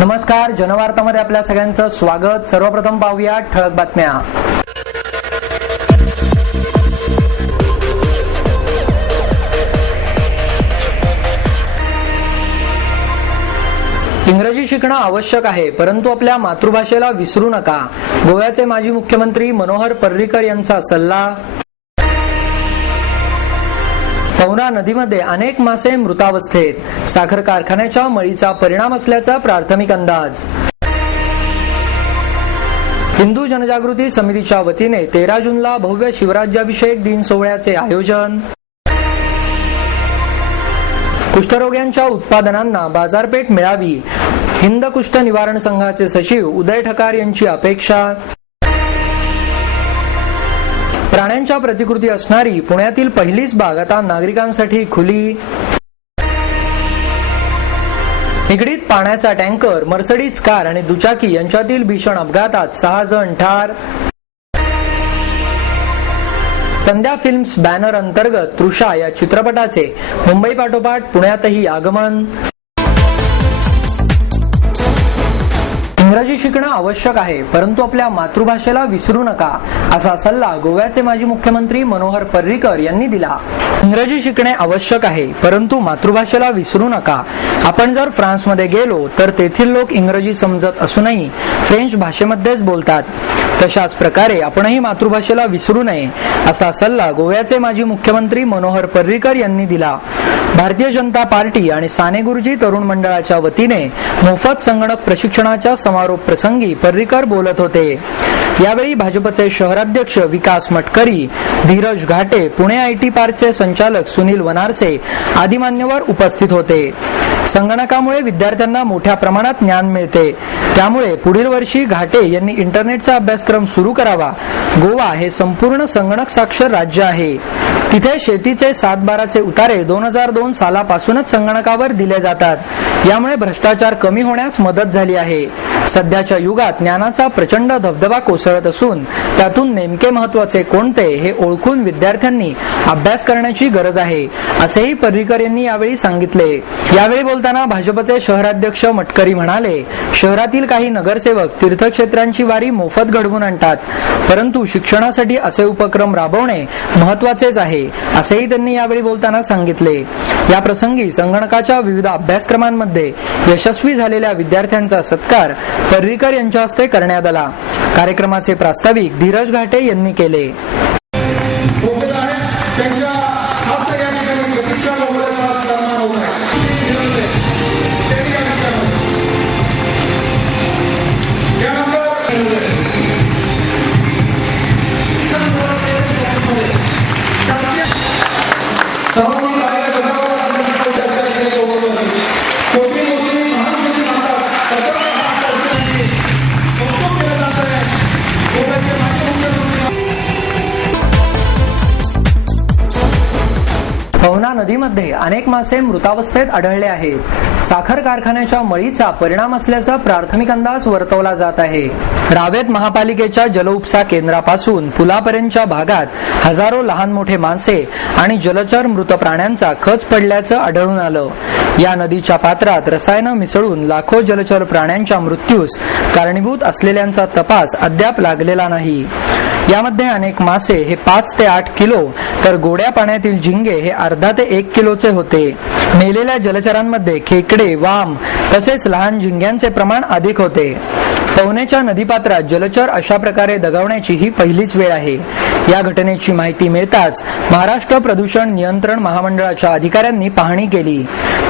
नमस्कार, जनवार्तामध्ये आपल्या सगळ्यांचं स्वागत। सर्वप्रथम पाहूया ठळक बातम्या। इंग्रजी शिकणं आवश्यक आहे, परंतु आपल्या मातृभाषेला विसरू नका। गोव्याचे माजी मुख्यमंत्री मनोहर पर्रीकर यांचा सल्ला। पवना नदीमध्ये अनेक मासे मृतावस्थेत, साखर कारखान्याच्या मळीचा परिणाम असल्याचा प्राथमिक अंदाज। हिंदू जनजागृती समितीच्या वतीने 13 जूनला भव्य शिवराज्याभिषेक दिन सोहळ्याचे आयोजन। कुष्ठरोग्यांच्या उत्पादनांना बाजारपेठ मिळावी, हिंद कुष्ठ निवारण संघाचे सचिव उदय ठकार यांची अपेक्षा। प्राण्यांच्या प्रतिकृती असणारी पुण्यातील पहिलीच बाग आता नागरिकांसाठी खुली। निगडीत पाण्याचा टँकर, मर्सडीज कार आणि दुचाकी यांच्यातील भीषण अपघातात 6 जण ठार। संध्या फिल्म्स बॅनर अंतर्गत तृषा या चित्रपटाचे मुंबई पाठोपाठ पुण्यातही आगमन। इंग्रजी शिकणं आवश्यक आहे, परंतु आपल्या मातृभाषेला विसरू नका, असा सल्ला गोव्याचे माजी मुख्यमंत्री मनोहर पर्रीकर यांनी दिला। इंग्रजी शिकणे आवश्यक आहे, परंतु मातृभाषेला विसरू नका। आपण जर फ्रान्समध्ये गेलो तर तेथील लोक इंग्रजी समजत असूनही फ्रेंच भाषेमध्येच बोलतात। तशाच प्रकारे आपणही मातृभाषेला विसरू नये, असा सल्ला गोव्याचे माजी मुख्यमंत्री मनोहर पर्रीकर यांनी दिला। भारतीय जनता पार्टी आणि साने गुरुजी तरुण मंडळाच्या वतीने मोफत संगणक प्रशिक्षणाच्या समारोप प्रसंगी पर्रीकर बोलत होते। यावेळी भाजपचे शहराध्यक्ष विकास मटकरी, धीरज घाटे, पुणे आयटी पार्कचे संचालक सुनील वनारसे आदी मान्यवर उपस्थित होते। संगणकामुळे विद्यार्थ्यांना मोठ्या प्रमाणात ज्ञान मिळते, त्यामुळे पुढील वर्षी घाटे यांनी इंटरनेटचा अभ्यासक्रम सुरू करावा। गोवा हे संपूर्ण संगणक साक्षर राज्य आहे। तिथे शेतीचे 7/12चे उतारे 2002 सालापासूनच संगणकावर दिले जातात। यामुळे भ्रष्टाचार कमी होण्यास मदत झाली आहे। सध्याच्या युगात ज्ञानाचा प्रचंड धबधबा कोसळत असून त्यातून नेमके महत्त्वाचे कोणते हे ओळखून विद्यार्थ्यांनी अभ्यास करण्याची गरज आहे, असेही पर्रीकर यांनी यावेळी सांगितले। यावेळी बोलताना भाजपचे शहराध्यक्ष मटकरी म्हणाले, शहरातील काही नगरसेवक तीर्थक्षेत्रांची वारी मोफत घडवून आणतात, परंतु शिक्षणासाठी असे उपक्रम राबवणे महत्त्वाचेच आहे, असेही त्यांनी यावेळी बोलताना सांगितले। या प्रसंगी संगणकाच्या विविध अभ्यासक्रमांमध्ये यशस्वी झालेल्या विद्यार्थ्यांचा सत्कार पर्रीकर यांच्या हस्ते करण्यात आला। कार्यक्रमाचे प्रास्ताविक धीरज घाटे यांनी केले। पवना नदीमध्ये अनेक मासे मृतावस्थेत आढळले आहेत। साखर कारखान्याच्या मळीचा परिणाम असल्याचा प्राथमिक अंदाज वर्तवला जात आहे। रावेत महापालिकेच्या जलउपसा केंद्रापासून पुलापर्यंतच्या भागात हजारो लहान मोठे मासे आणि जलचर मृत प्राण्यांचा खच पडल्याचं आढळून आलं। या नदीच्या पात्रात रसायनं मिसळून लाखो जलचर प्राण्यांच्या मृत्यूस कारणीभूत असलेल्यांचा तपास अद्याप लागलेला नाही। यामध्ये अनेक मासे हे 5 ते 8 किलो तर गोड्या पाण्यातील झिंगे हे अर्धा ते 1 किलोचे होते। मेलेल्या जलचरांमध्ये खेकडे, वाम तसेच लहान झिंग्यांचे प्रमाण अधिक होते। पवनेच्या नदीपात्रात जलचर अशा प्रकारे दगावण्याची ही पहिलीच वेळ आहे। या घटनेची माहिती मिळताच महाराष्ट्र प्रदूषण नियंत्रण महामंडळाच्या अधिकाऱ्यांनी पाहणी केली।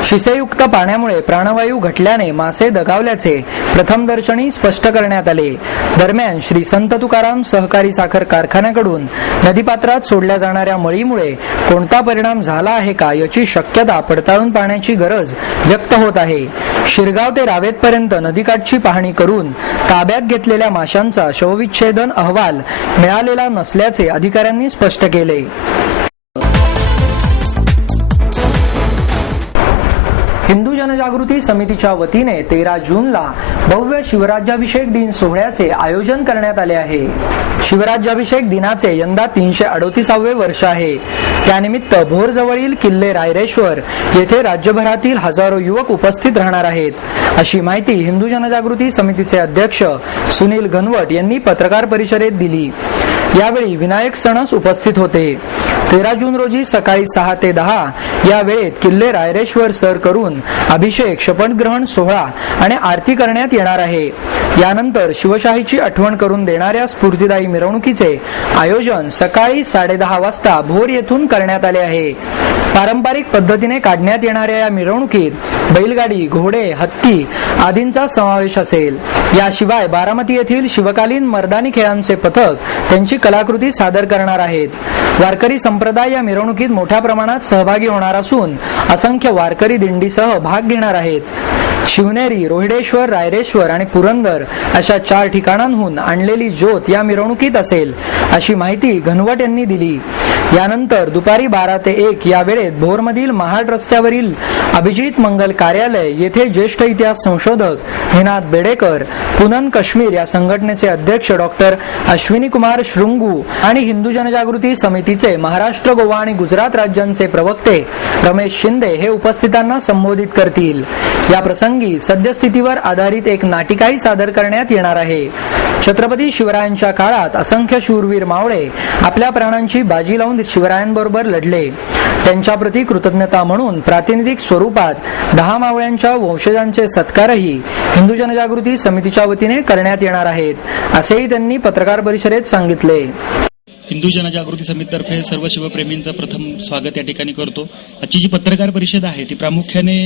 शिसेयुक्त पाण्यामुळे प्राणवायू घटल्याने मासे दगावल्याचे प्रथमदर्शनी स्पष्ट करण्यात आले। दरम्यान श्री संत तुकाराम सहकारी साखर कारखान्याकडून नदीपात्रात सोडल्या जाणाऱ्या मळीमुळे कोणता परिणाम झाला आहे का याची शक्यता पडताळून पाहण्याची गरज व्यक्त होत आहे। शिरगाव ते रावेतपर्यंत नदीकाठची पाहणी करून ताब्यात घेतलेल्या माशांचा शवविच्छेदन अहवाल मिळालेला नसल्याचे अधिकाऱ्यांनी स्पष्ट केले। हिंदू जनजागृती समितीच्या वतीने 13 जूनला भव्य शिवराज्याभिषेक दिन सोहळ्याचे आयोजन करण्यात आले आहे. शिवराज्याभिषेक दिनाचे यंदा 338वे वर्ष आहे. त्यानिमित्त भोर जवळील किल्ले रायरेश्वर येथे राज्यभरातील हजारो युवक उपस्थित राहणार आहेत, अशी माहिती हिंदू जनजागृती समितीचे अध्यक्ष सुनील घनवट यांनी पत्रकार परिषदेत दिली. यावेळी विनायक सणस उपस्थित होते. 13 जून रोजी सकाळी 6 ते 10 या वेळेत किल्ले रायरेश्वर सर करून अभिषेक, शपथग्रहण सोहळा आणि आरती करण्यात येणार आहे. यानंतर शिवशाहीची आठवण करून देणाऱ्या स्फूर्तिदायी मिरवणुकीचे आयोजन सकाळी 10:30 वाजता भोर येथून करण्यात आले आहे. पारंपरिक पद्धतीने काढण्यात येणाऱ्या या मिरवणुकीत बैलगाडी, घोडे, हत्ती आदींचा समावेश असेल. याशिवाय बारामती येथील शिवकालीन मर्दानी खेळांचे पथक त्यांची कलाकृती सादर करणार आहेत. वारकरी संप्रदाय या मिरवणुकीत मोठ्या प्रमाणात सहभागी होणार असून असंख्य वारकरी दिंडीसह भाग घेणार आहेत. शिवनेरी, रोहिडेश्वर, रायरेश्वर आणि पुरंदर अशा 4 ठिकाणांहून आणलेली ज्योत या मिरवणुकीत असेल, अशी माहिती घनवट यांनी दिली. यानंतर दुपारी 12 ते 1 या वेळेत भोरमधील महाड रस्त्यावरील अभिजित मंगल कार्यालय येथे ज्येष्ठ इतिहास संशोधक निनाद बेडेकर, पुनन काश्मीर या संघटनेचे अध्यक्ष डॉक्टर अश्विनी कुमार श्रुंगू आणि हिंदू जनजागृती समितीचे महाराष्ट्र, गोवा आणि गुजरात राज्यांचे प्रवक्ते रमेश शिंदे हे उपस्थितांना संबोधित करतील. या प्रसंगी सद्यस्थितीवर आधारित एक नाटिकाही सादर करण्यात येणार आहे. छत्रपती शिवरायांच्या काळात असंख्य शूरवीर मावळे आपल्या प्राणांची बाजी लावून शिवरायांबरोबर लढले. त्यांच्याप्रती कृतज्ञता म्हणून प्रातिनिधिक स्वरूपात 10 मावळ्यांच्या वंशजांचे सत्कारही हिंदू जनजागृती समितीच्या वतीने करण्यात येणार आहेत, असेही त्यांनी पत्रकार परिषदेत सांगितले. हिंदू जनजागृती समितीतर्फे सर्व शिवप्रेमींचं प्रथम स्वागत या ठिकाणी करतो. आजची जी पत्रकार परिषद आहे ती प्रामुख्याने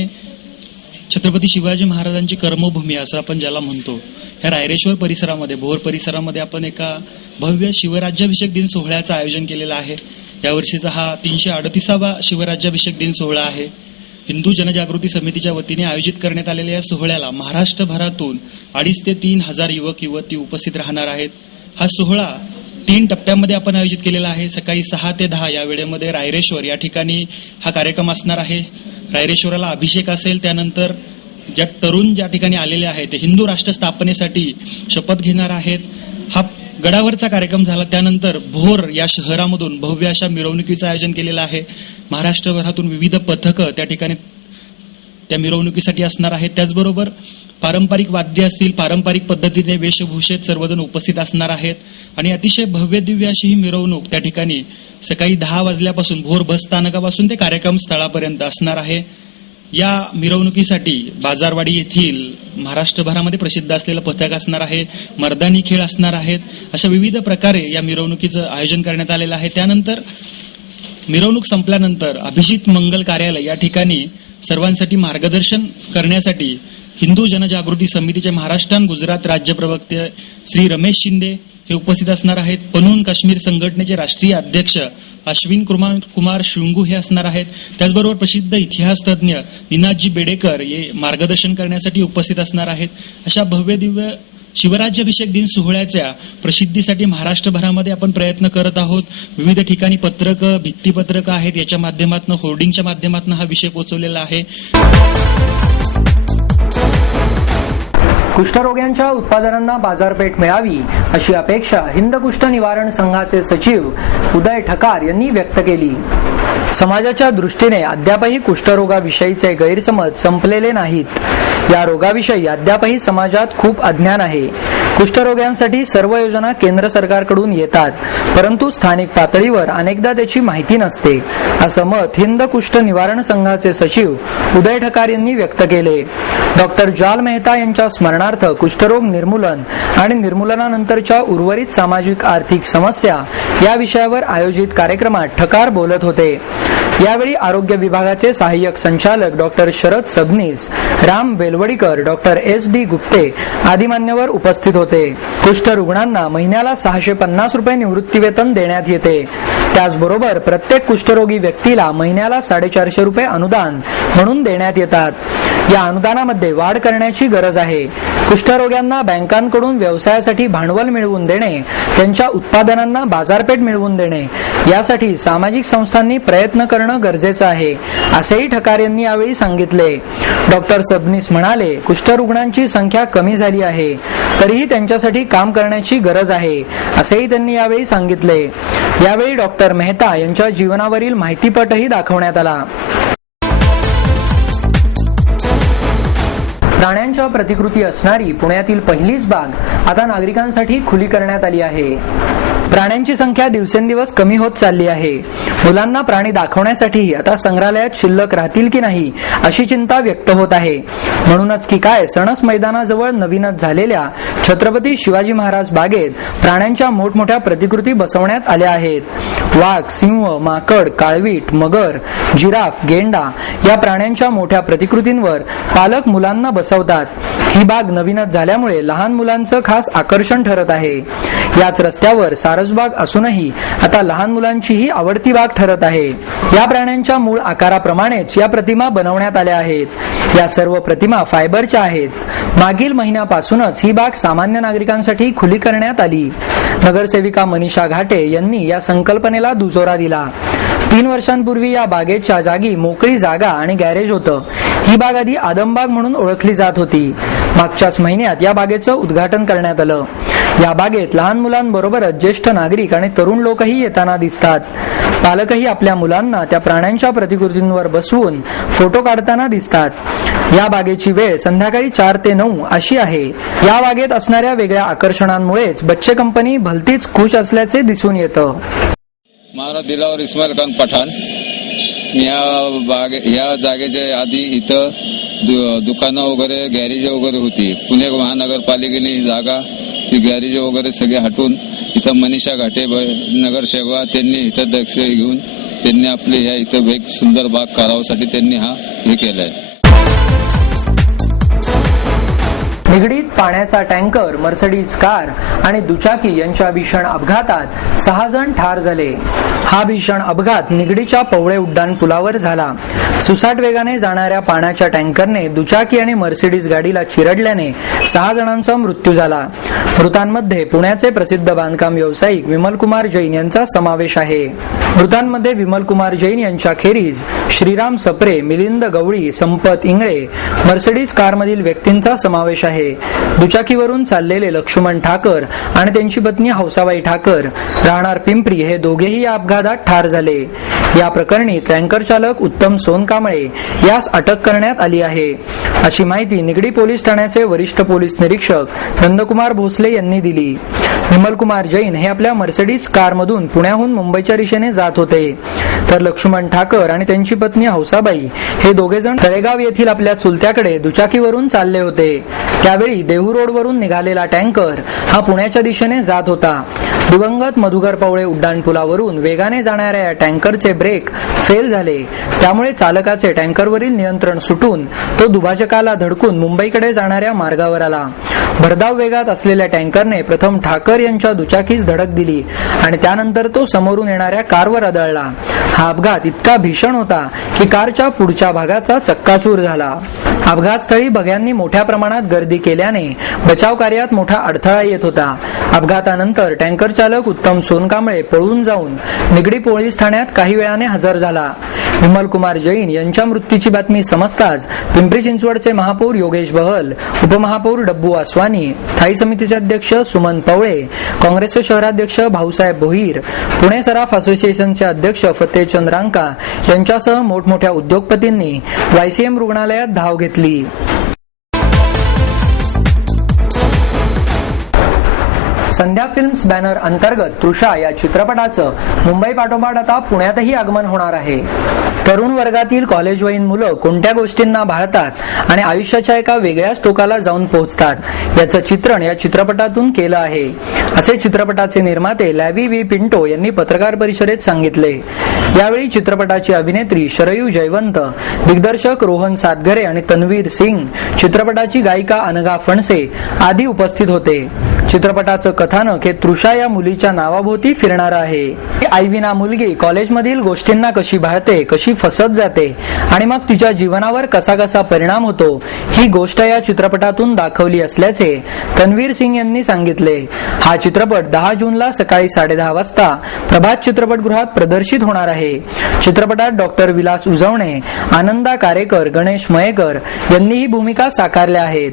छत्रपती शिवाजी महाराजांची कर्मभूमी असं आपण ज्याला म्हणतो, ह्या रायरेश्वर परिसरामध्ये, भोर परिसरामध्ये आपण एका भव्य शिवराज्याभिषेक दिन सोहळ्याचं आयोजन केलेलं आहे. यावर्षीचा हा 338वा शिवराज्याभिषेक दिन सोहळा आहे. हिंदू जनजागृती समितीच्या वतीने आयोजित करण्यात आलेल्या या सोहळ्याला महाराष्ट्रभरातून 2,500 ते 3,000 युवक युवती उपस्थित राहणार आहेत. हा सोहळा 3 टप्प्यामध्ये आपण आयोजित केलेला आहे. सकाळी 6 ते 10 या वेळेमध्ये रायरेश्वर या ठिकाणी हा कार्यक्रम असणार आहे. रायरेश्वराला अभिषेक असेल. त्यानंतर ज्या तरुण ज्या ठिकाणी आलेले आहेत ते हिंदू राष्ट्र स्थापनेसाठी शपथ घेणार आहेत. हा गडावरचा कार्यक्रम झाला. त्यानंतर भोर या शहरामधून भव्य अशा मिरवणुकीचं आयोजन केलेलं आहे. महाराष्ट्रभरातून विविध पथकं त्या ठिकाणी त्या मिरवणुकीसाठी असणार आहेत. त्याचबरोबर पारंपरिक वाद्य असतील, पारंपरिक पद्धतीने वेशभूषेत सर्वजण उपस्थित असणार आहेत आणि अतिशय भव्य दिव्य अशी ही मिरवणूक त्या ठिकाणी सकाळी 10 वाजल्यापासून भोर बस स्थानकापासून ते कार्यक्रम स्थळापर्यंत असणार आहे. या मिरवणुकीसाठी बाजारवाडी येथील महाराष्ट्रभरामध्ये प्रसिद्ध असलेलं पथक असणार आहे, मर्दानी खेळ असणार आहेत. अशा विविध प्रकारे या मिरवणुकीचं आयोजन करण्यात आलेलं आहे. त्यानंतर मिरवणूक संपल्यानंतर अभिजित मंगल कार्यालय या ठिकाणी सर्वांसाठी मार्गदर्शन करण्यासाठी हिंदू जनजागृती समितीचे महाराष्ट्र आणि गुजरात राज्य प्रवक्ते श्री रमेश शिंदे हे उपस्थित असणार आहेत. पनून काश्मीर संघटनेचे राष्ट्रीय अध्यक्ष अश्विन कुमार श्रुंगू हे असणार आहेत. त्याचबरोबर प्रसिद्ध इतिहास तज्ञ निनादजी बेडेकर हे मार्गदर्शन करण्यासाठी उपस्थित असणार आहेत. अशा भव्य दिव्य शिवराज्याभिषेक दिन सोहळ्याच्या प्रसिद्धीसाठी महाराष्ट्रभरामध्ये आपण प्रयत्न करत आहोत. विविध ठिकाणी पत्रकं, भित्तीपत्रकं आहेत, याच्या माध्यमातून, होर्डिंगच्या माध्यमातून हा विषय पोहोचवलेला आहे. कुष्ठरोग्यांच्या उत्पादनांना बाजारपेठ मिळावी अशी अपेक्षा हिंद कुष्ठ निवारण संघाचे सचिव उदय ठकार यांनी व्यक्त केली. समाजाच्या दृष्टीने अद्यापही कुष्ठरोगाविषयीचे गैरसमज संपलेले नाहीत. या रोगाविषयी अद्यापही समाजात खूप अज्ञान आहे. कुष्ठरोग्यांसाठी सर्व योजना केंद्र सरकारकडून येतात, परंतु स्थानिक पातळीवर अनेकदा त्याची माहिती नसते, असं मत हिंद कुष्ठ निवारण संघाचे सचिव उदय ठकार यांनी व्यक्त केले. डॉक्टर जाल मेहता यांच्या स्मरणार्थ कुष्ठरोग निर्मूलन आणि निर्मूलनानंतरच्या उर्वरित सामाजिक आर्थिक समस्या या विषयावर आयोजित कार्यक्रमात ठकार बोलत होते. यावेळी आरोग्य विभागाचे सहाय्यक संचालक doctor Sharad Sabnis, Ram Belvadikar, doctor SD Gupte आदी मान्यवर उपस्थित होते. कुष्ठ रुग्णांना महिन्याला 650 रुपये निवृत्तीवेतन देण्यात येते. त्याचबरोबर प्रत्येक कुष्ठरोगी व्यक्तीला महिन्याला 450 रुपये अनुदान म्हणून देण्यात येतात. या अनुदानामध्ये वाढ करण्याची गरज आहे. कुष्ठरोग्यांना बँकांकडून व्यवसायासाठी भांडवल मिळवून देणे, त्यांच्या उत्पादनांना बाजारपेठ मिळवून देणे यासाठी सामाजिक संस्थांनी प्रयत्न करणं गरजेचं आहे, असेही ठकार यांनी यावेळी सांगितले. डॉक्टर सबनीस म्हणाले, कुष्ठरुग्णांची संख्या कमी झाली आहे, तरीही त्यांच्यासाठी काम करण्याची गरज आहे, असेही त्यांनी यावेळी सांगितले. यावेळी डॉक्टर मेहता यांच्या जीवनावरील माहितीपटही दाखवण्यात आला. प्राण्यांच्या प्रतिकृती असणारी पुण्यातील पहिलीच बाग आता नागरिकांसाठी खुली करण्यात आली आहे. प्राण्यांची संख्या दिवसेंदिवस कमी होत चालली आहे. मुलांना प्राणी दाखवण्यासाठी आता संग्रहालयात शिल्लक राहतील की नाही अशी चिंता व्यक्त होत आहे. म्हणूनच की काय सणस मैदानाजवळ नवीनच झालेल्या छत्रपती शिवाजी महाराज बागेत प्राण्यांच्या मोठमोठ्या प्रतिकृती बसवण्यात आल्या आहेत. वाघ, सिंह, माकड, काळवीट, मगर, जिराफ, गेंडा या प्राण्यांच्या मोठ्या प्रतिकृतींवर पालक मुलांना बसवतात. ही बाग नवीनच झाल्यामुळे लहान मुलांचं खास आकर्षण ठरत आहे. याच रस्त्यावर सारसबाग असूनही आता लहान मुलांचीही आवडती बाग ठरत आहे. या प्राण्यांच्या मूळ आकाराप्रमाणेच या प्रतिमा बनवण्यात आल्या आहेत. या सर्व प्रतिमा फायबरच्या आहेत. मागील महिन्यापासूनच ही बाग सामान्य नागरिकांसाठी खुली करण्यात आली. नगरसेविका मनीषा घाटे यांनी या संकल्पनेला दुजोरा दिला. 3 वर्षांपूर्वी या बागेच्या जागी मोकळी जागा आणि गॅरेज होतं. ही बाग आधी आदमबाग म्हणून ओळखली जात होती. मागच्याच महिन्यात या बागेचं उद्घाटन करण्यात आलं. या बागेत लहान मुलांबरोबरच ज्येष्ठ नागरिक आणि तरुण लोकही येताना दिसतात. पालकही आपल्या मुलांना त्या प्राण्यांच्या प्रतिकृतींवर बसवून फोटो काढताना दिसतात. या बागेची वेळ संध्याकाळी 4 ते 9 अशी आहे. या बागेत असणाऱ्या वेगळ्या आकर्षणांमुळेच बच्चे कंपनी भलतीच खुश असल्याचे दिसून येतं. माझा दिलावर इस्माईल खान पठाण. या जागेच्या आधी इथं दुकानं वगैरे गॅरेज वगैरे होती. पुणे महानगरपालिकेने ही जागा ती गॅरेज वगैरे सगळे हटवून इथं मनीषा घाटे नगरसेवा त्यांनी इथं दक्ष घेऊन त्यांनी आपले ह्या इथं एक सुंदर बाग करावासाठी त्यांनी हे केलाय. निगडीत पाण्याचा टँकर, मर्सिडीज कार आणि दुचाकी यांच्या भीषण अपघातात 6 जण ठार झाले. हा भीषण अपघात निगडीच्या पवळे उड्डाण पुलावर झाला. सुसाट वेगाने जाणाऱ्या पाण्याच्या टँकरने दुचाकी आणि मर्सिडीज गाडीला चिरडल्याने 6 जणांचा मृत्यू झाला. मृतांमध्ये पुण्याचे प्रसिद्ध बांधकाम व्यावसायिक विमलकुमार जैन यांचा समावेश आहे. मृतांमध्ये विमलकुमार जैन यांच्या खेरीज श्रीराम सप्रे, मिलिंद गवळी, संपत इंगळे, मर्सिडीज कारमधील व्यक्तींचा समावेश आहे. दुचाकीवरून चाललेले लक्ष्मण ठाकर आणि त्यांची पत्नी हौसाबाई ठाकर राहणार पिंपरी हे दोघेही या अपघातात ठार झाले. या प्रकरणी टँकर चालक उत्तम सोनकांबळे यास अटक करण्यात आली आहे, अशी माहिती निगडी पोलीस ठाण्याचे वरिष्ठ पोलीस निरीक्षक नंदकुमार भोसले यांनी दिली. विमलकुमार जैन हे आपल्या मर्सिडीज कारमधून पुण्याहून मुंबईच्या दिशेने जात होते, तर लक्ष्मण ठाकर आणि त्यांची पत्नी हौसाबाई हे दोघे जण तळेगाव येथील आपल्या चुलत्याकडे दुचाकीवरून चालले होते. त्यावेळी देहू रोडवरून निघालेला टँकर हा पुण्याच्या दिशेने जात होता. दिवंगत मधुकर पवळे उड्डाण पुलावरून वेगाने जाणाऱ्या या टँकरचे ब्रेक फेल झाले. त्यामुळे चालकाचे टँकरवरील नियंत्रण सुटून तो दुभाजकाला धडकून मुंबईकडे जाणाऱ्या मार्गावर आला. भरधाव वेगात असलेल्या टँकरने प्रथम ठाकर यांच्या दुचाकीस धडक दिली आणि त्यानंतर तो समोरून येणाऱ्या कारवर आदळला. हा अपघात इतका भीषण होता की कारच्या पुढच्या भागाचा चक्काचूर झाला. अपघातस्थळी बघ्यांनी मोठ्या प्रमाणात गर्दी केल्याने बचाव कार्यात मोठा अडथळा येत होता. अपघातानंतर टँकर चालक उत्तम सोनकांबळे पळून जाऊन निगडी पोलीस ठाण्यात काही वेळाने हजर झाला. विमलकुमार जैन यांच्या मृत्यूची बातमी समजताच पिंपरी चिंचवडचे महापौर योगेश बहल, उपमहापौर डब्बू आसवानी, स्थायी समितीचे अध्यक्ष सुमन पवळे, काँग्रेसचे शहराध्यक्ष भाऊसाहेब भोईर, पुणे सराफ असोसिएशनचे अध्यक्ष फतेहचंद रांका यांच्यासह मोठमोठ्या उद्योगपतींनी YCM रुग्णालयात धाव घेतली. संध्या फिल्म्स बॅनर अंतर्गत तृषा या चित्रपटाचं मुंबई पाठोपाठ आता पुण्यातही आगमन होणार आहे. तरुण वर्गातील कॉलेजवयीन मुलं कोणत्या गोष्टींना भाळतात आणि आयुष्याच्या एका वेगळ्याच टोकाला जाऊन पोहोचतात याचं चित्रण या चित्रपटातून केलं आहे, असे चित्रपटाचे निर्माते लॅवी व्ही पिंटो यांनी पत्रकार परिषदेत सांगितले. यावेळी चित्रपटाची अभिनेत्री शरयू जयवंत, दिग्दर्शक रोहन सातघरे आणि तन्वीर सिंग, चित्रपटाची गायिका अनघा फणसे आदी उपस्थित होते. चित्रपटाचं कथानक हे तृषा या मुलीच्या नावाभोवती फिरणारं आहे. आयविना मुलगी कॉलेजमधील गोष्टींना कशी भाळते, कशी फसत जाते आणि मग तिच्या जीवनावर कसा कसा परिणाम होतो ही गोष्ट या चित्रपटातून दाखवली असल्याचे तन्वीर सिंग यांनी सांगितले. हा चित्रपट 10 जूनला सकाळी 10:30 वाजता प्रभात चित्रपटगृहात प्रदर्शित होणार आहे. चित्रपटात डॉक्टर विलास उजवणे, आनंदा कारेकर, गणेश मयेकर यांनी ही भूमिका साकारल्या आहेत.